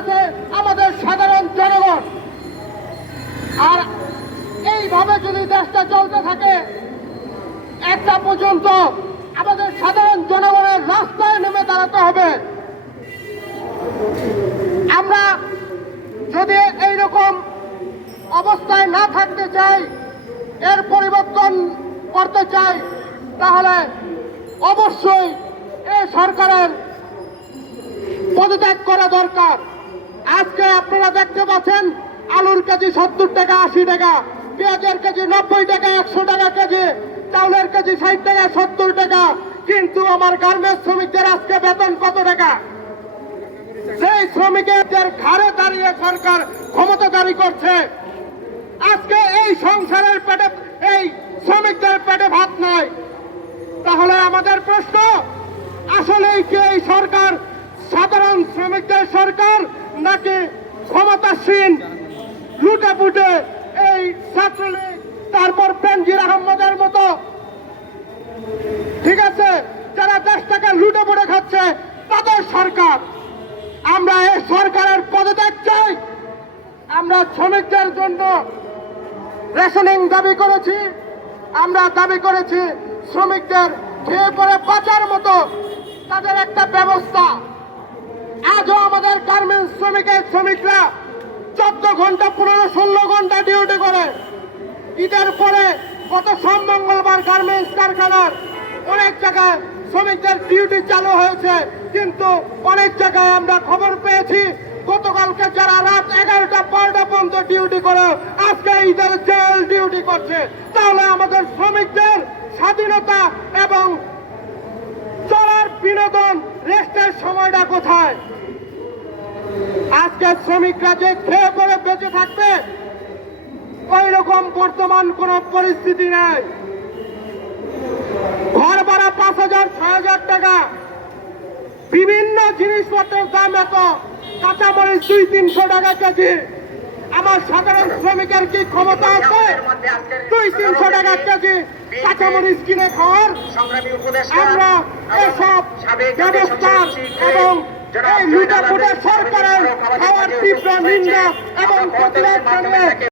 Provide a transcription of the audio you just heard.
আছে আমাদের সাধারণ জনগণ। আর এইভাবে যদি দেশটা চলতে থাকে একটা পর্যন্ত আমাদের সাধারণ জনগণের রাস্তায় নেমে দাঁড়াতে হবে। আমরা যদি এইরকম অবস্থায় না থাকতে চাই, এর পরিবর্তন করতে চাই, তাহলে অবশ্যই এই সরকারের পদত্যাগ করা দরকার। আজকে আপনারা দেখতে পাচ্ছেন আলুর কেজি 70 টাকা 80 টাকা, পেঁয়াজের কেজি 90 টাকা 100 টাকা কেজি, চাউলের কেজি 60 টাকা 70 টাকা, কিন্তু আমার গার্মেন্টস শ্রমিকদের আজকে বেতন কত টাকা? সেই শ্রমিকদের ঘাড়ে দাঁড়িয়ে সরকার ক্ষমতাদারি করছে। আজকে এই সংসারের পেটে, এই শ্রমিকদের পেটে ভাত নাই। তাহলে আমাদের প্রশ্ন, আসলেই কি এই সরকার সাধারণ শ্রমিকদের সরকার, নাকি ক্ষমতাসীন লুটেপুটে এই ছাত্রলীগ, তারপর বেনজির আহমদের মতো, ঠিক আছে, যারা দেশটাকে লুটেপুটে খাচ্ছে তাদের সরকার? আমরা এই সরকারের পদত্যাগ চাই। আমরা শ্রমিকদের জন্য রেশনিং দাবি করেছি, আমরা দাবি করেছি শ্রমিকদের খেয়ে পরে বাঁচার মতো তাদের একটা ব্যবস্থা। আজও আমাদের গার্মেন্টস শ্রমিকরা 14 ঘন্টা 15-16 ঘন্টা ডিউটি করে। ঈদের পরে গত সোম মঙ্গলবার গার্মেন্টস কারখানার অনেক জায়গায় শ্রমিকদের ডিউটি চালু হয়েছে, কিন্তু অনেক জায়গায় আমরা খবর পেয়েছি গতকালকে যারা রাত 11টা-12টা পর্যন্ত ডিউটি করে আজকে ঈদের জেল ডিউটি করছে। তাহলে আমাদের শ্রমিকদের স্বাধীনতা এবং চলার বিনোদন রেস্টের সময়টা কোথায়? আজকে শ্রমিকরা যে খেয়ে পরে বেঁচে থাকবে ওই রকম বর্তমান কোন পরিস্থিতি নেই। ঘর ভাড়া 5,000-6,000 টাকা, বিভিন্ন জিনিসপত্রের দাম এত, কাঁচামরিচ 200-300 টাকা কেজি। আমার সাধারণ শ্রমিকের কি ক্ষমতা আছে 200-300 টাকা কেজি কাঁচামরিচ কিনে খাওয়ার? আমরা এসব ব্যবস্থা এবং এই লুটেপুটে সরকারের খাওয়ার তীব্র নিন্দা এবং প্রতিবাদ জানিয়ে